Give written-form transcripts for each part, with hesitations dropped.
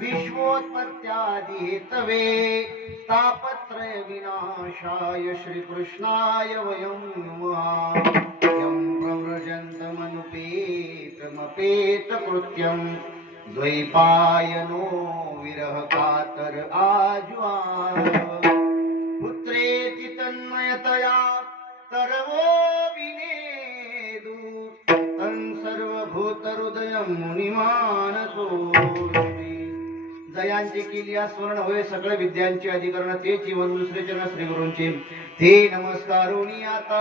विश्वोत्पत्त्यादि Hathaway तापत्रय विनाशाय श्रीकृष्णाय वयं नुमः यं प्रव्रजन्तमनुपेतमपेतकृत्यं द्वैपायनो विरह कातर आजुआव पुत्रेति तन्मयतया तरवो विनेदु तं सर्वभूतहृदयं मुनिमानतोऽस्मि जयांची केली स्वर्ण होय सकळ विद्यांचे अधिकरण ते जीवन दुसरे चरण श्री गुरूंचे ते नमस्कारोनी आता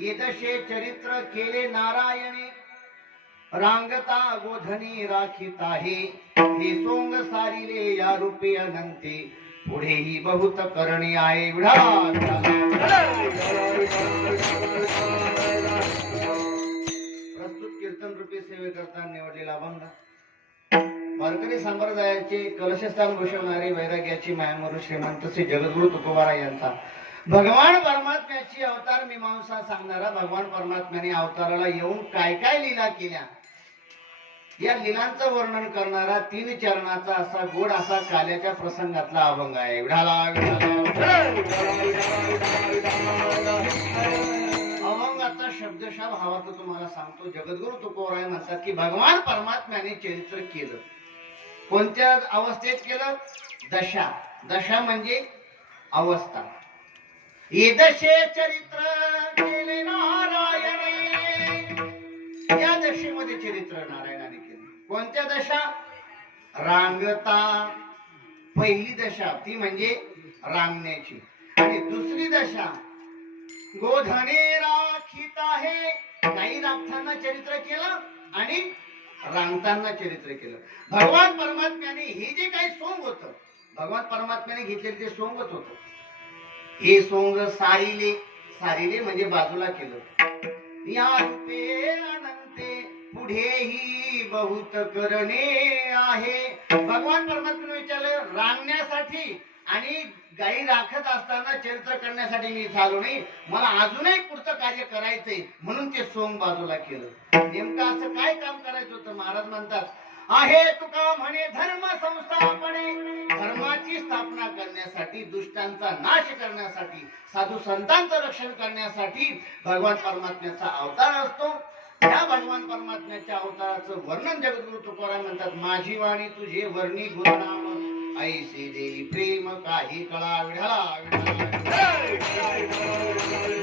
येदशे चरित्र केले नारायणे रांगता गोधनी राखीत आहे हे सोंग सारिले या रूपे अनंते पुढेही बहुत करणे आहे प्रस्तुत कीर्तन रूपी सेवे करता निवडलेला अभंग वारकरी संप्रदायाचे कलशस्थान घोषवणारे वैराग्याची मायामरू श्रीमंत श्री जगद्गुरु तुकोबारा यांचा भगवान परमात्म्याची अवतार मीमांसा सांगणारा भगवान परमात्म्याने अवताराला येऊन काय काय लीला केल्या या लीलांचं वर्णन करणारा 3 चरणाचा असा गोड असा काल्याच्या प्रसंगातला अभंग आहे अभंगाचा शब्दशः भावार्थ तुम्हाला सांगतो जगद्गुरु तुकोबाराय म्हणतात की भगवान परमात्म्याने चरित्र केलं कोणत्या अवस्थेत केलं दशा दशा म्हणजे अवस्था येदशे चरित्र केले नारायणे या दशेमध्ये चरित्र नारायणाने केले कोणत्या दशा रांगता पहिली दशा ती म्हणजे रांगण्याची आणि दुसरी दशा गोधने राखीत आहे काही राखताना चरित्र केलं आणि रांगताना चरित्र केलं भगवान परमात्म्याने हे जे काही सोंग होत भगवान परमात्म्याने घेतलेले ते सोंगच होत हे सोंग सारिले सारिले म्हणजे बाजूला केलं या रूपे अनंते पुढेही बहुत करणे आहे भगवान परमात्म्याने विचारलं रांगण्यासाठी आणि गाई राखत असताना चरित्र करण्यासाठी मी झालो नाही मला अजूनही पुढचं कार्य करायचंय म्हणून ते सोंग बाजूला केलं नेमकं असं काय काम करायचं होतं महाराज म्हणतात आहे तुका म्हणे धर्म संस्थापने धर्माची स्थापना करण्यासाठी दुष्टांचा नाश करण्यासाठी साधू संतांचं रक्षण करण्यासाठी भगवान परमात्म्याचा अवतार असतो त्या भगवान परमात्म्याच्या अवताराचं वर्णन जगद्गुरु तुकोबाराय म्हणतात माझी वाणी तुझे वर्णी गुणनाम ऐसे देई प्रेम काही कळा विढळा